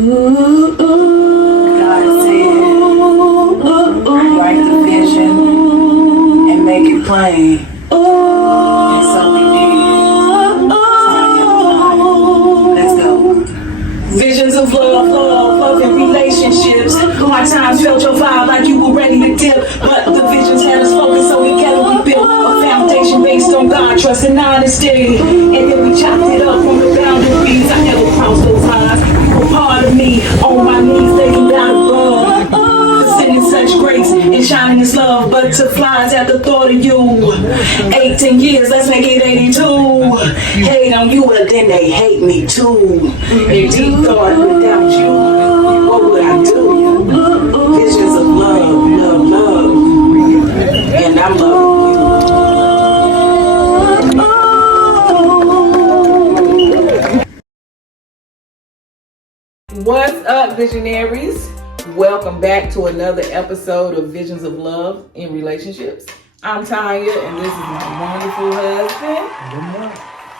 God said, write the vision and make it plain. And so we did. Let's go. Visions of love in relationships. Hard times felt your vibe like you were ready to dip, but the visions had us focused, so together we built a foundation based on God, trust, and honesty. And then we chopped it up from the boundaries. I never crossed those lines. You were part of me, on my knees, thanking God above, sending such grace and shining His love. Butterflies at the thought of you. 18 years, let's make it 82. Hate on you, and then they hate me too. And deep thought, without you, what would I do? Visions of love, love, and I'm loving you. What's up, visionaries? Welcome back to another episode of Visions of Love in Relationships. I'm Tanya, and this is my wonderful husband.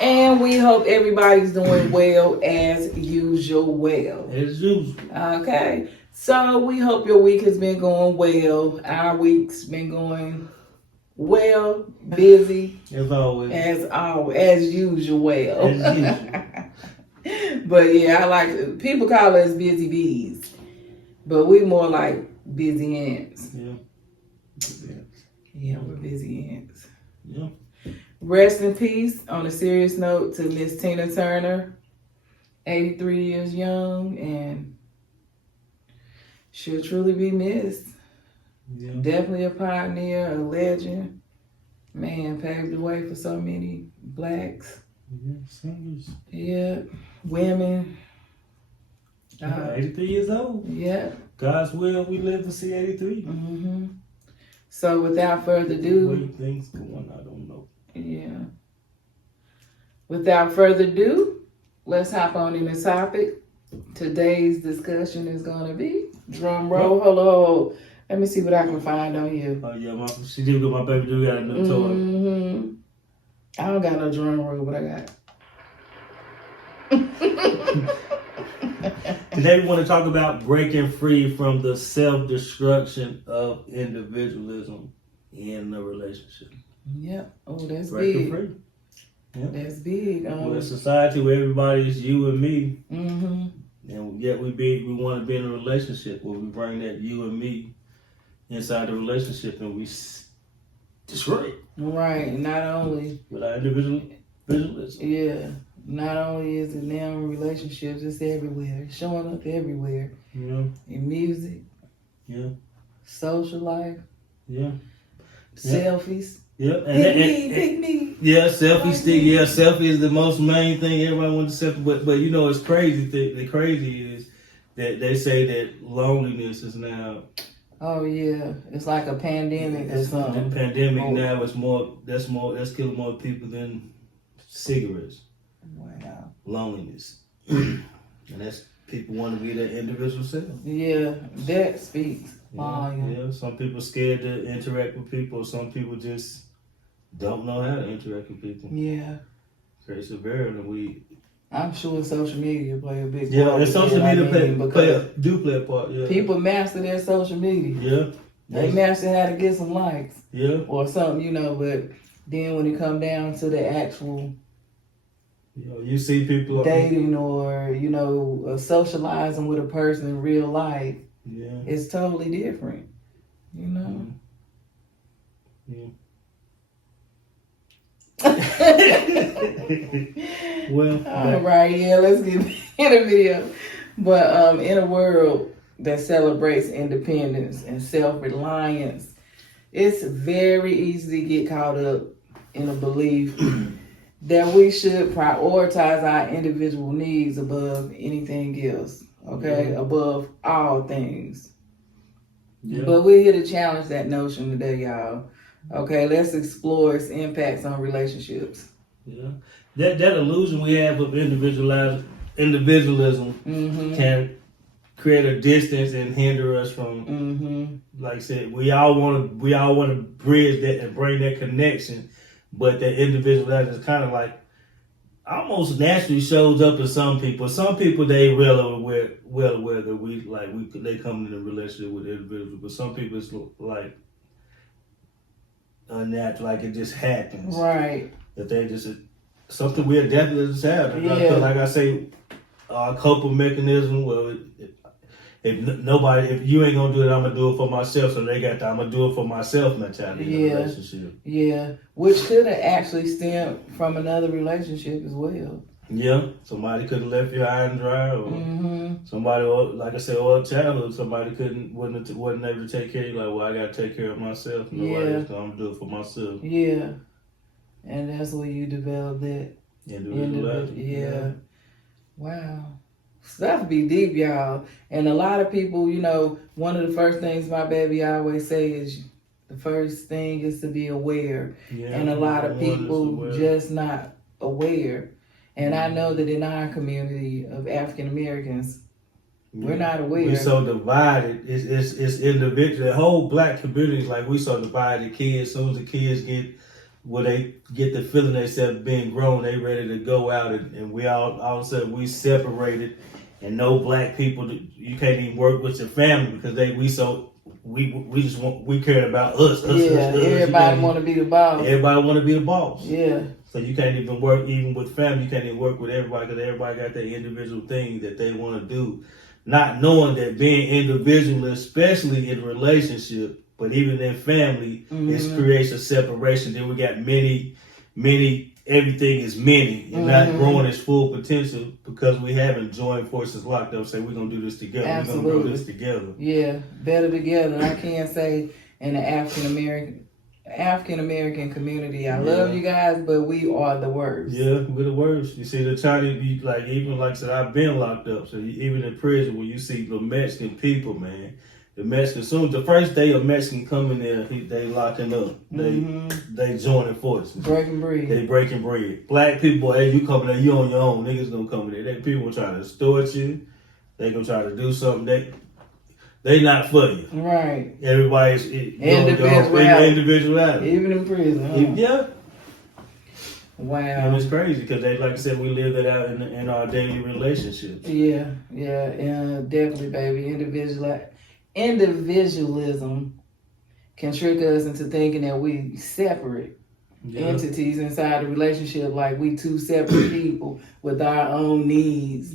And we hope everybody's doing well as usual. As usual. Okay. So we hope your week has been going well. Our week's been going well, busy. As always. As usual. As usual. But yeah, I like people call us busy bees, but we more like busy ants. Yeah. Yeah, we're busy ants. Yeah. Rest in peace, on a serious note, to Miss Tina Turner, 83 years young, and she'll truly be missed. Yeah. Definitely a pioneer, a legend. Man, paved the way for so many blacks. Yeah. Singers. Yeah, women. 83 years old. Yeah. God's will, we live to see 83. Mm-hmm. So without further The ado, way things going, I don't know. yeah. Without further ado, let's hop on in the topic. Today's discussion is going to be, drum roll, hold on. Let me see what I can find on you. Oh yeah, she did with my baby do got a new toy. Mm-hmm. I don't got no drum roll, but I got. Today we want to talk about breaking free from the self-destruction of individualism in a relationship. Yep. Oh, that's Breaking big. free. Yeah. That's big. We're a society where everybody is you and me, Mm-hmm. and yet we want to be in a relationship where we bring that you and me inside the relationship and we destroy it. Right. Not only. With our individualism. Yeah. Not only is it now in relationships, it's everywhere. It's showing up everywhere. Yeah. In music. Yeah. Social life. Yeah. Selfies. Yeah. Pick me. Yeah, selfie stick. Yeah, selfie is the most main thing everybody wants to selfie. But you know, it's crazy. The crazy is that they say that loneliness is now. Oh yeah, it's like a pandemic or something. The pandemic now is that's killing more people than cigarettes. Wow. Loneliness. And that's people want to be their individual self. Yeah, that speaks volume. Yeah, some people scared to interact with people. Some people just don't know how to interact with people. Yeah. Creates a barrier, and I'm sure social media play a big part. Yeah, and social media play a part. Yeah. People master their social media. Yeah. They master how to get some likes. Yeah. Or something, but then when it come down to the actual you see people dating or, socializing with a person in real life, it's totally different, Yeah. Well, all right, let's get in the video. But in a world that celebrates independence and self-reliance, it's very easy to get caught up in a belief that we should prioritize our individual needs above anything else, okay? Above all things. Yeah. But we're here to challenge that notion today, y'all. Okay, let's explore its impacts on relationships. Yeah. That illusion we have of individualism can create a distance and hinder us from, like I said, we all want to bridge that and bring that connection, but that individualism is kind of like almost naturally shows up in some people. Some people they well aware that they come in a relationship with individuals, but some people it's like unnatural, like it just happens. Right. That they just something we're definitely just having. Yeah. Like I say, our coping mechanism. Well, if you ain't gonna do it, I'm gonna do it for myself. So they got the I'm gonna do it for myself mentality in a relationship. Yeah, which could have actually stemmed from another relationship as well. Yeah, somebody could have left you high and dry, or somebody, like I said, or childhood, somebody wasn't able to take care of you. Like, well, I gotta take care of myself. Nobody else, I'm gonna do it for myself. Yeah, and that's where you develop that individual. Yeah. Wow. Stuff be deep, y'all. And a lot of people, you know, one of the first things my baby always say is the first thing is to be aware. Yeah, and a lot of people just not aware. And I know that in our community of African Americans, we're not aware. We're so divided. It's individual. The whole black community is like we so divided. Kids, as soon as the kids they get the feeling themselves being grown, they ready to go out, and we all of a sudden we separated, and no black people, you can't even work with your family because we care about us. Everybody want to be the boss. Everybody want to be the boss. Yeah. So you can't even work even with family. You can't even work with everybody because everybody got their individual thing that they want to do, not knowing that being individual, especially in a relationship, but even in family, it creates a separation. Then we got many, everything is many, and not growing its full potential because we haven't joined forces locked up, say we're going to do this together. Absolutely. We're going to do this together. Yeah, better together. I can't say in the African American community, I love you guys, but we are the worst. Yeah, we're the worst. You see, the Chinese, even like I said, I've been locked up. So even in prison, when you see the Mexican people, man, the Mexicans, soon as the first day a Mexican come in there, they locking up. They joining forces. Breaking bread. They breaking bread. Black people, hey, you coming there, you on your own. Niggas gonna come in there. People trying to extort you. They gonna try to do something. They not for you. Right. Everybody's individuality. Even in prison. Huh? Yeah. Wow. And it's crazy because they, like I said, we live that out in our daily relationships. Yeah, definitely, baby. Individualism can trick us into thinking that we separate entities inside a relationship, like we two separate people with our own needs,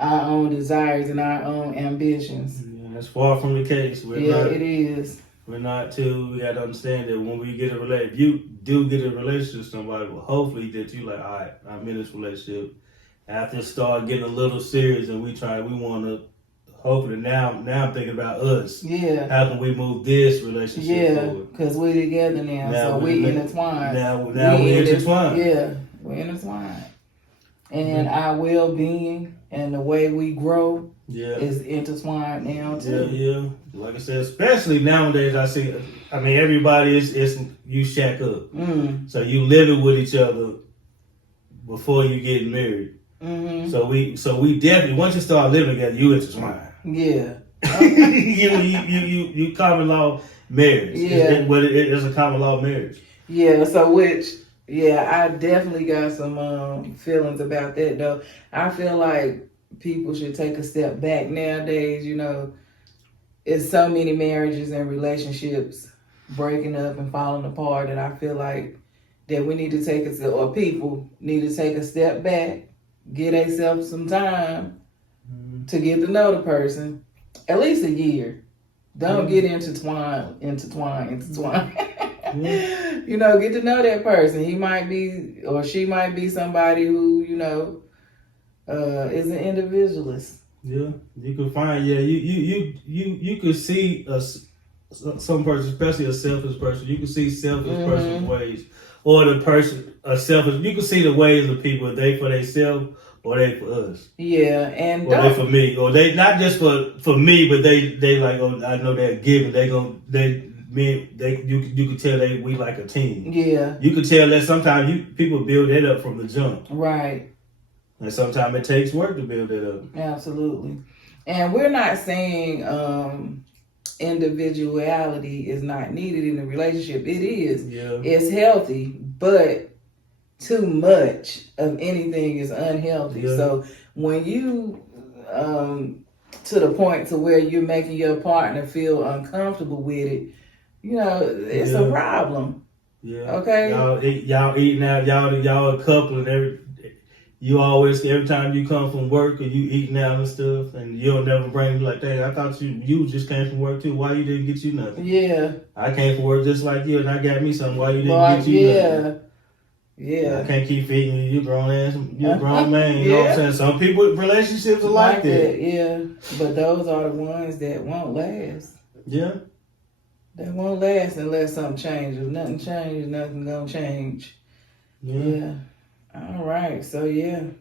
our own desires, and our own ambitions. Yeah, that's far from the case. It is. We're not too. We got to understand that when we get a relationship, if you do get a relationship with somebody, well, hopefully that you like, all right, I'm in this relationship. After it start getting a little serious, and we want to. Hopefully now I'm thinking about us. Yeah. How can we move this relationship forward? Yeah, because we're together now, so we intertwined. Now we intertwined. Yeah, we're intertwined. And our well-being and the way we grow is intertwined now too. Yeah. Like I said, especially nowadays, everybody is you shack up. So you living with each other before you get married. So we definitely, once you start living together, you intertwine. Yeah. you common law marriage. Yeah. It's a common law marriage. Yeah. So I definitely got some feelings about that though. I feel like people should take a step back nowadays. You know, it's so many marriages and relationships breaking up and falling apart, and I feel like that we need to people need to take a step back, give themselves some time to get to know the person, at least a year. Don't get intertwined. You know, get to know that person. He might be, or she might be somebody who, you know, is an individualist. Yeah, you can find. Yeah, you could see some person, especially a selfish person. You can see selfish person's ways, or the person a selfish. You can see the ways of people. Are they for themselves? Or they for us. Yeah, and or they for me. Or they not just for me, but they like, oh, I know they're giving. You can tell we like a team. Yeah. You can tell that sometimes people build that up from the jump. Right. And sometimes it takes work to build that up. Absolutely. And we're not saying individuality is not needed in a relationship. It is. Yeah. It's healthy, but too much of anything is unhealthy. Yeah. So when you to the point to where you're making your partner feel uncomfortable with it, it's a problem. Yeah. Okay. Y'all eating out. Y'all a couple, and every time you come from work or you eating out and stuff, and you'll never bring me like, hey, I thought you just came from work too. Why you didn't get you nothing? Yeah. I came from work just like you, and I got me something. Why you didn't get you nothing? Yeah. I can't keep feeding you. You grown ass. You a grown man. You know what I'm saying? Some people relationships are like that. Yeah. But those are the ones that won't last. Yeah. They won't last unless something changes. If nothing changes, nothing gonna change. Yeah. All right. So when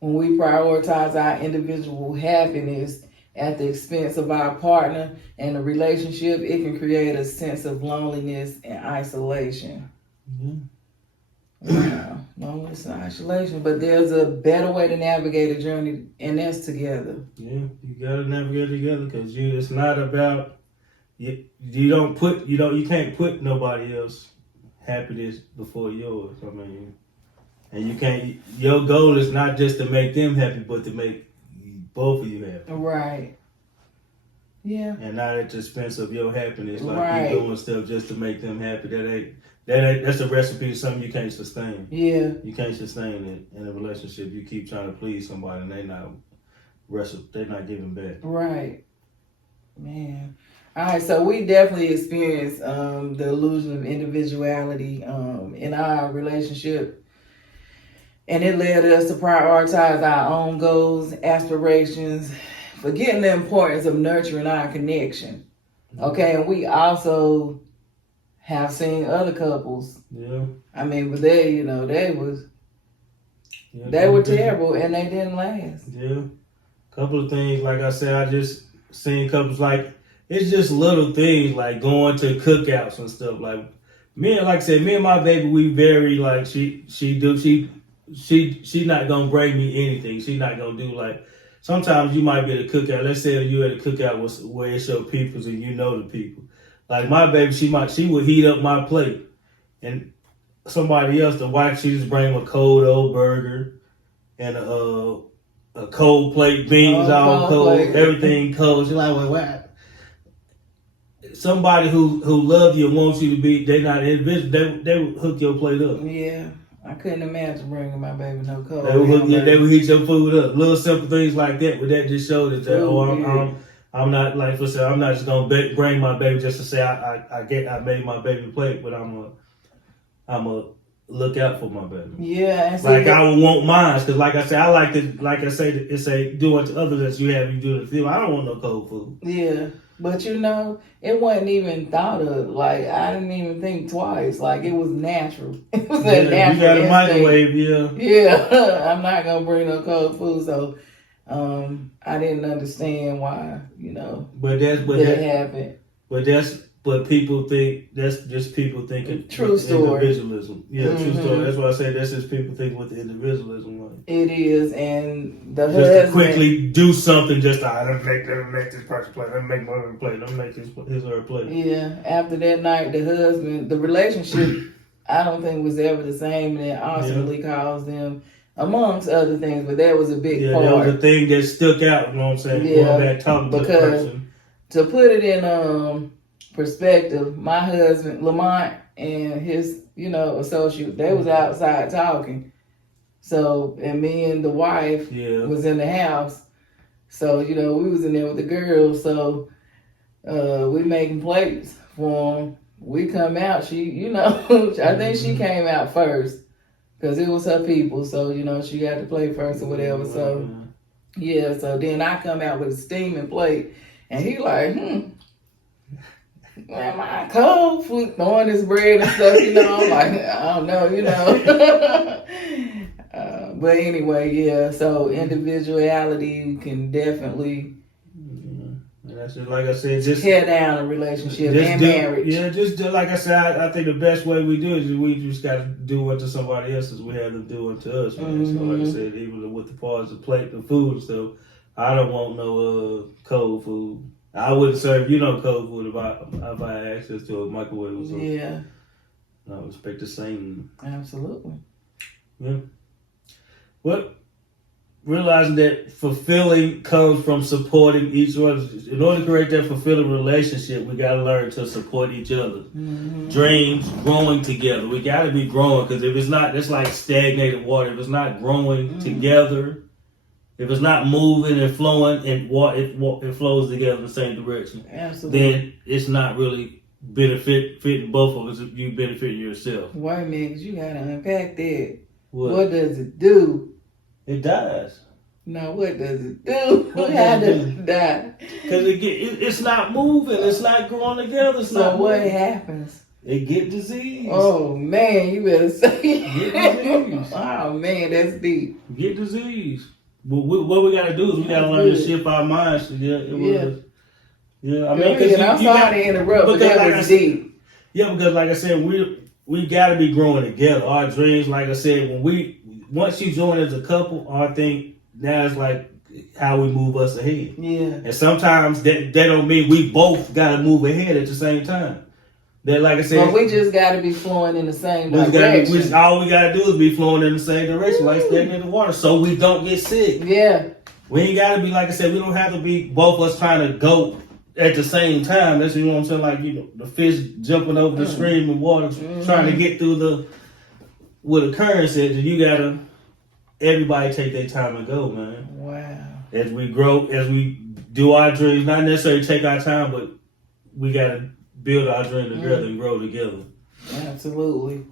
we prioritize our individual happiness at the expense of our partner and the relationship, it can create a sense of loneliness and isolation. Wow. Loneliness and isolation. But there's a better way to navigate a journey, and that's together. Yeah. You gotta navigate together because it's not about you can't put nobody else happiness before yours. I mean, and you can't. Your goal is not just to make them happy, but to make both of you happy. Right. Yeah. And not at the expense of your happiness, like Right. you doing stuff just to make them happy. That's a recipe of something you can't sustain. Yeah. You can't sustain it in a relationship. You keep trying to please somebody, and they're not giving back. Right. Man. All right, so we definitely experienced the illusion of individuality in our relationship. And it led us to prioritize our own goals, aspirations, forgetting the importance of nurturing our connection. Okay, and we also have seen other couples. Yeah. I mean, but they were terrible and they didn't last. Yeah. Couple of things, like I said, I just seen couples like, it's just little things like going to cookouts and stuff. Like me and my baby, we very like she not gonna bring me anything. She not gonna do like sometimes you might be at a cookout. Let's say you at a cookout where it's your peoples and you know the people. Like my baby, she would heat up my plate, and somebody else, the wife, she just bring a cold old burger and a cold plate, beans all cold, everything cold. She's like, well, what? Somebody who love you and wants you to be, they're not individual. They would hook your plate up. Yeah, I couldn't imagine bringing my baby no cold. They would heat your food up. Little simple things like that. But that just showed that I'm not like for say I'm not just gonna bring my baby just to say I made my baby plate, but I'm a look out for my baby. Yeah, like I would want mine because like I say it's a do unto others as you have you do to them. I don't want no cold food. Yeah. But it wasn't even thought of. Like, I didn't even think twice. Like, it was natural. It was a natural. You got a microwave, Yeah, I'm not going to bring no cold food. So, I didn't understand why, that happened. But people think that's just people thinking true story. Individualism. Yeah, true story. That's why I say that's just people thinking with the individualism. Like. It is, and the just husband to quickly do something. Just let me make this person play. Let me make my other play. Let me make his or her play. Yeah. After that night, the relationship, I don't think was ever the same, and it ultimately caused them, amongst other things. But that was a big part. Yeah, that was a thing that stuck out. You know what I'm saying? Yeah, going back talking to the person. To put it in perspective, my husband Lamont and his associate, they was outside talking, so and me and the wife was in the house, so we was in there with the girls, so we making plates for them. We come out, she I think she came out first because it was her people, so she got to play first or whatever. So so then I come out with a steaming plate, and he like man, my cold food, throwing this bread and stuff, I'm like, I don't know, but anyway, so individuality can definitely and that's just like I said, just tear down a relationship and marriage. Yeah, just like I said, I think the best way we do it is we just got to do unto somebody else as we have them do unto us. Man. So like I said, even with the parts of plate, the food and stuff, I don't want no cold food. I wouldn't serve you no cold food if I had access to a microwave or something. Yeah. No, expect the same. Absolutely. Yeah. Well, realizing that fulfilling comes from supporting each other. In order to create that fulfilling relationship, we got to learn to support each other. Dreams, growing together. We got to be growing, because if it's not, that's like stagnated water. If it's not growing together, if it's not moving and flowing and it flows together in the same direction, then it's not really benefiting both of us if you benefiting yourself. Wait a minute, you got to unpack that. What does it do? It dies. No, what does it do? What How does it does it die? Because it's not moving. It's not growing together. It's So not what moving. happens? It get disease. Oh man, you better say Get disease. Oh man, that's deep. Get disease. But what we got to do is we got to learn to shift our minds. I mean, I'm sorry to interrupt, but that was deep. Yeah, because like I said, we got to be growing together. Our dreams, like I said, once you join as a couple, I think now it's like how we move us ahead. Yeah. And sometimes that don't mean we both got to move ahead at the same time. That, like I said, but we just got to be flowing in the same direction. All we got to do is be flowing in the same direction, like stagnated water, so we don't get sick. Yeah. We ain't got to be, like I said, we don't have to be both of us trying to go at the same time. That's, you know what I'm saying, like, the fish jumping over the stream of water, trying to get through where the current is. And you got to, everybody take their time and go, man. Wow. As we grow, as we do our dreams, not necessarily take our time, but we got to build our dream together and grow together. Absolutely.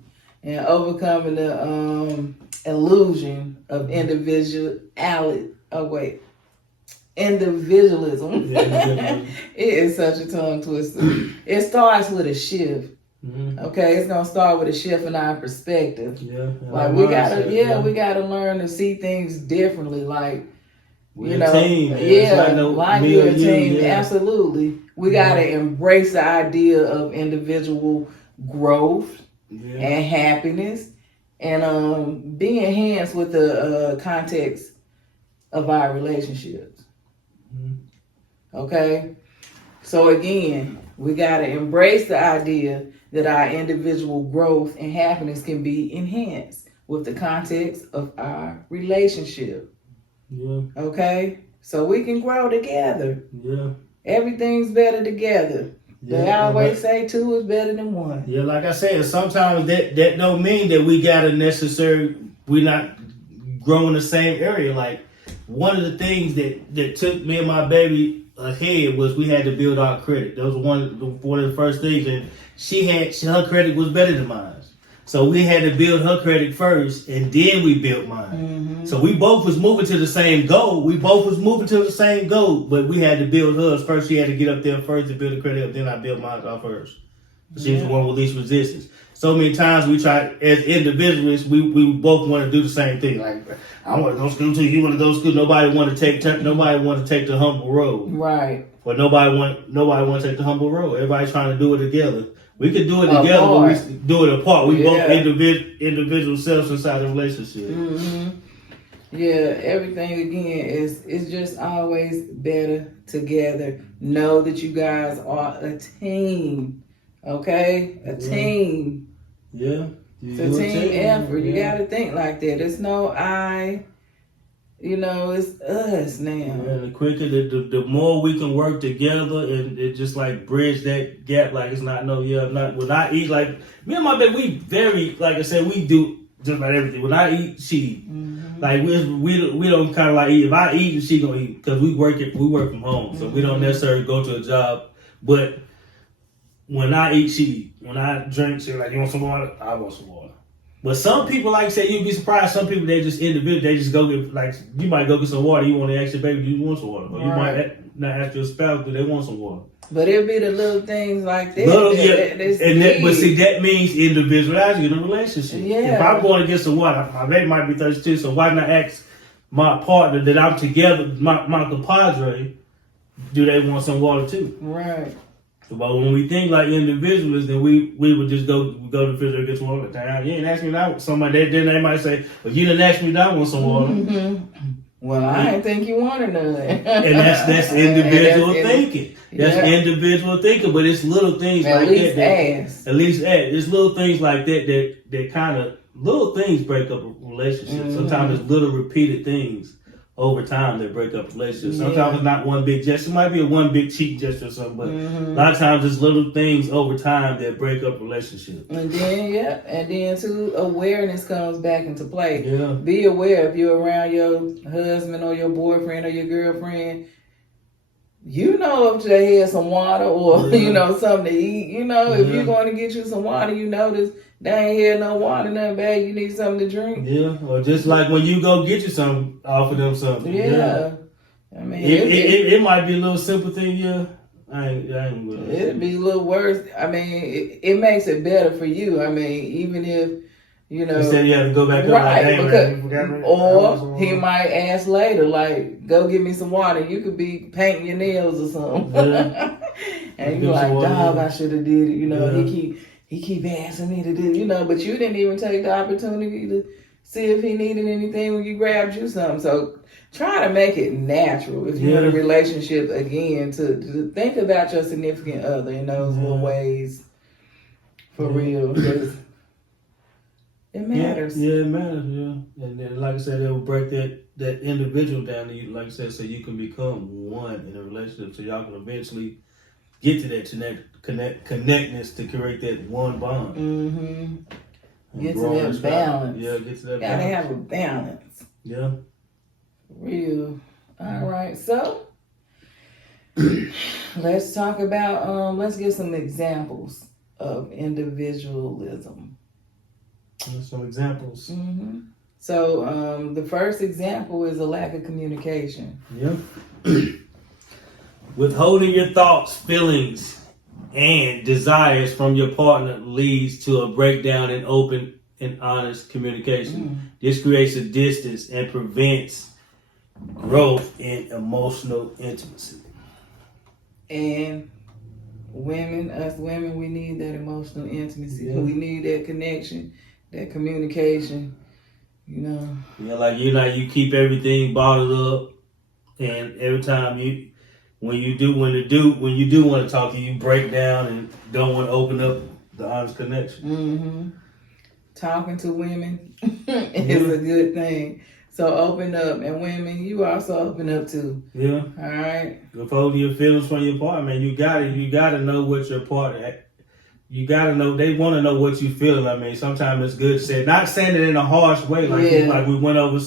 And overcoming the illusion of individualism. Yeah, It is such a tongue twister. It starts with a shift. Okay, it's gonna start with a shift in our perspective. Yeah, like we gotta learn to see things differently. Like we're a team. Like you're a team. Yeah. Absolutely. We gotta embrace the idea of individual growth and happiness, and be enhanced with the context of our relationships. Okay, so again, we gotta embrace the idea that our individual growth and happiness can be enhanced with the context of our relationship. Yeah. Okay? So we can grow together. Yeah. Everything's better together. Yeah. They always say two is better than one. Yeah, like I said, sometimes that don't mean that we're not growing the same area. Like, one of the things that took me and my baby ahead was we had to build our credit. That was one of the first things, and her credit was better than mine. So we had to build her credit first, and then we built mine. So we both was moving to the same goal. But we had to build hers first. She had to get up there first to build the credit up. Then I built mine up first. She was the one with least resistance. So many times we try, as individuals, we both want to do the same thing. Like, I want to go to school too. You want to go to school. Nobody want to take the humble road. Right. But nobody want to take the humble road. Everybody's trying to do it together. We can do it together, but we do it apart. We both individual selves inside the relationship. Yeah, everything again is just always better together. Know that you guys are a team. Okay? A team. Yeah. It's a team effort. You gotta think like that. There's no I. It's us now. Yeah, the quicker, the more we can work together and it just like bridge that gap. Like, it's not when I eat, like me and my baby, we very, like I said, we do just about everything. When I eat, she eat. Like we don't kind of like eat. If I eat, and she gonna eat, because we work from home, so we don't necessarily go to a job. But when I eat, she eat. When I drink, she's like, you want some water? I want some water. But some people, like I said, you'd be surprised. Some people, they just individual. They just go get, like, you might go get some water. You want to ask your baby, do you want some water? Or you might not ask your spouse, do they want some water? But it'll be the little things like that. But see, that means individuality in a relationship. Yeah. If I'm going to get some water, my baby might be thirsty too, so why not ask my partner that I'm together, my compadre, do they want some water too? Right. But when we think like individuals, then we would just go to the refrigerator and get some water. You ain't ask me that. Somebody then they might say, well, you didn't ask me that I want some water. Well, I didn't think you wanted none. And that's individual thinking. That's individual thinking, but it's little things at like least that. At least it's little things like that kind of little things break up a relationship. Mm-hmm. Sometimes it's little repeated things over time that break up relationships. Sometimes it's not one big gesture. It might be a one big cheek gesture or something, but a lot of times it's little things over time that break up relationships. And then too, awareness comes back into play. Yeah. Be aware if you're around your husband or your boyfriend or your girlfriend. You know if they had some water or something to eat. If you're going to get you some water, you notice they ain't had no water, nothing bad. You need something to drink. Yeah, or just like when you go get you something, offer them something. Yeah. I mean, it might be a little simple thing. Yeah, I ain't with it. It'd be a little worse. I mean, it makes it better for you. I mean, even if Instead you have to go back up or he might ask later, like, go get me some water. You could be painting your nails or something. Yeah. And you're like, dog, I should have did it. He keep asking me to do it, but you didn't even take the opportunity to see if he needed anything when you grabbed you something. So try to make it natural if you're in a relationship again to think about your significant other in those little ways for real. Because it matters. Yeah, it matters, yeah. And then, like I said, it will break that individual down to you, like I said, so you can become one in a relationship, so y'all can eventually get to that connectness to create that one bond. Mm-hmm. Get to that balance. Yeah, get to that balance. Gotta have a balance. Yeah. Real. All right, so let's talk about, let's get some examples of individualism. Some examples. Mm-hmm. So the first example is a lack of communication. Yeah. Withholding your thoughts, feelings, and desires from your partner leads to a breakdown in open and honest communication. This creates a distance and prevents growth in emotional intimacy. And us women, we need that emotional intimacy. Yeah. We need that connection, that communication, Yeah, like you keep everything bottled up, and every time when you do want to talk, you break down and don't want to open up the honest connection. Mm-hmm. Talking to women is a good thing. So open up, and women, you also open up too. Yeah. All right. Withholding your feelings from your partner, man. You gotta know what your partner. You gotta know, they want to know what you feel. I mean, sometimes it's good to say, not saying it in a harsh way, like we went over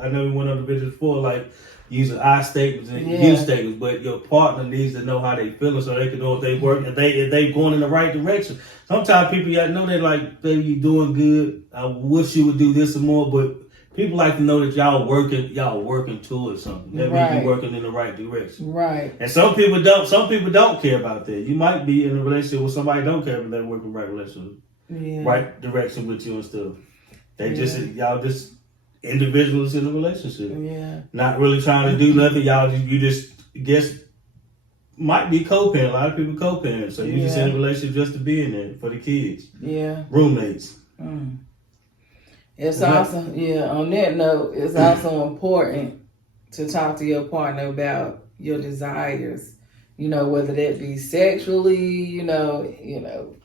I know we went over the videos before, like using I statements and you statements, but your partner needs to know how they feeling so they can know if they work, if they going in the right direction. Sometimes people gotta know they're like, baby, you doing good. I wish you would do this and more, but people like to know that y'all working towards something. That means you're working in the right direction. Right. And some people don't care about that. You might be in a relationship with somebody who don't care if they're working right relationship, right direction with you and stuff. Y'all just individuals in a relationship. Yeah. Not really trying to do nothing. You just guess might be co-parent. A lot of people co-parent. So you just in a relationship just to be in there for the kids. Yeah. Roommates. It's also, on that note, it's also important to talk to your partner about your desires, whether that be sexually,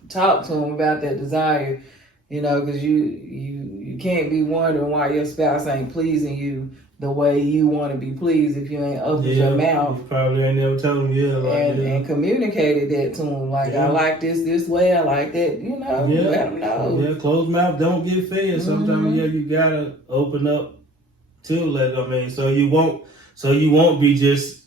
talk to them about that desire, because you can't be wondering why your spouse ain't pleasing you the way you want to be pleased if you ain't opened your mouth. You probably ain't never told them, and communicated that to them. Like, I like this way, I like that, let them know. Yeah, closed mouth don't get fed. Sometimes, you gotta open up to so you won't be just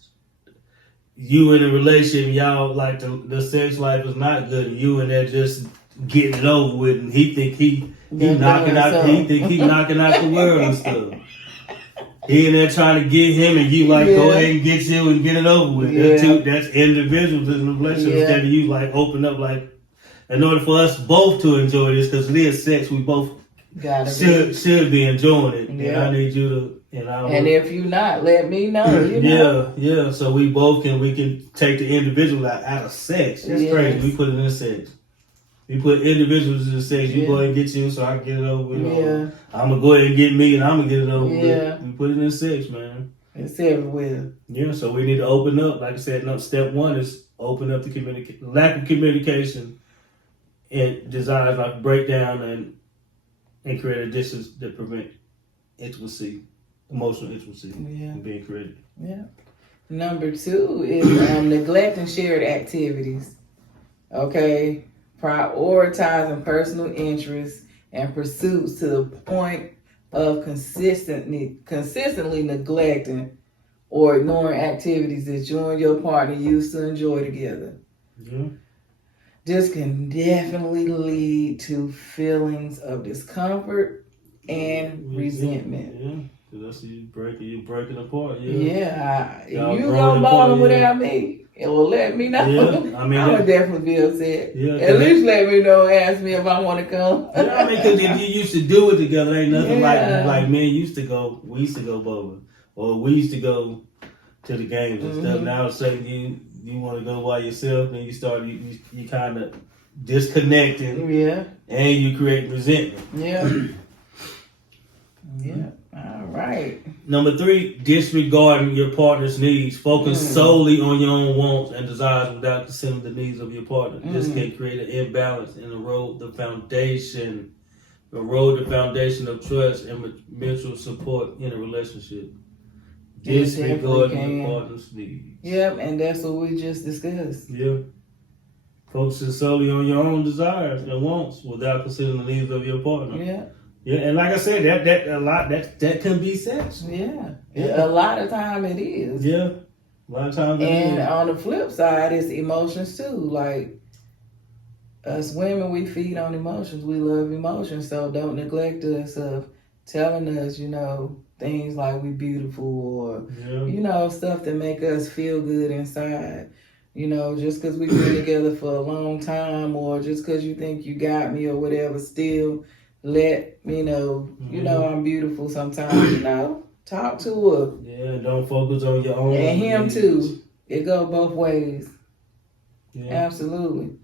you in a relationship, y'all like the sex life is not good, and you and there just getting it over with, and he think he knocking out the world and stuff. He in there trying to get him, and you like go ahead and get you and get it over with. That's individuals in a relationship instead of you like open up, like in order for us both to enjoy this, because it is sex, we both should be enjoying it. And I need you to, and if you not, let me know. Yeah. So we can take the individual out of sex. That's crazy. We put it in sex. We put individuals in the sex. You Yeah. go ahead and get you so I can get it over with. Yeah. I'm going to go ahead and get me and I'm going to get it over Yeah. with. We put it in sex, man. It's everywhere. Yeah, so we need to open up. Like I said, no, step one is open up the lack of communication and desires like break down and create a distance that prevent intimacy, emotional intimacy Yeah. from being created. Yeah. Number 2 is neglecting shared activities. Okay. Prioritizing personal interests and pursuits to the point of consistently neglecting or ignoring activities that you and your partner used to enjoy together. Yeah. This can definitely lead to feelings of discomfort and resentment. Yeah, because that's you breaking apart. Yeah. Yeah, Y'all you growing gonna bother apart, without me. It will let me know. Yeah, I mean, I would definitely be upset. Yeah, At least let me know. Ask me if I want to come. Yeah, I mean, because if you used to do it together, ain't nothing Yeah. like men used to go. We used to go bowling, or we used to go to the games and stuff. Now it's like you want to go by yourself, and you start you kind of disconnecting, Yeah, and you create resentment. yeah, yeah. All right. Number 3, disregarding your partner's needs. Focus solely on your own wants and desires without considering the needs of your partner. This can create an imbalance and erode the foundation of trust and mutual support in a relationship. Disregarding your partner's needs. Yep, and that's what we just discussed. Yeah. Focusing solely on your own desires and wants without considering the needs of your partner. Yeah. Yeah, and like I said, that can be sex. Yeah. A lot of time it is. Yeah. A lot of times And on the flip side, it's emotions too. Like us women, we feed on emotions. We love emotions. So don't neglect us of telling us, things like we beautiful or, stuff that make us feel good inside. Just because we've been together for a long time or just because you think you got me or whatever, still let me know, I'm beautiful sometimes, Talk to her. Yeah, don't focus on your own. And him too. It go both ways. Yeah. Absolutely.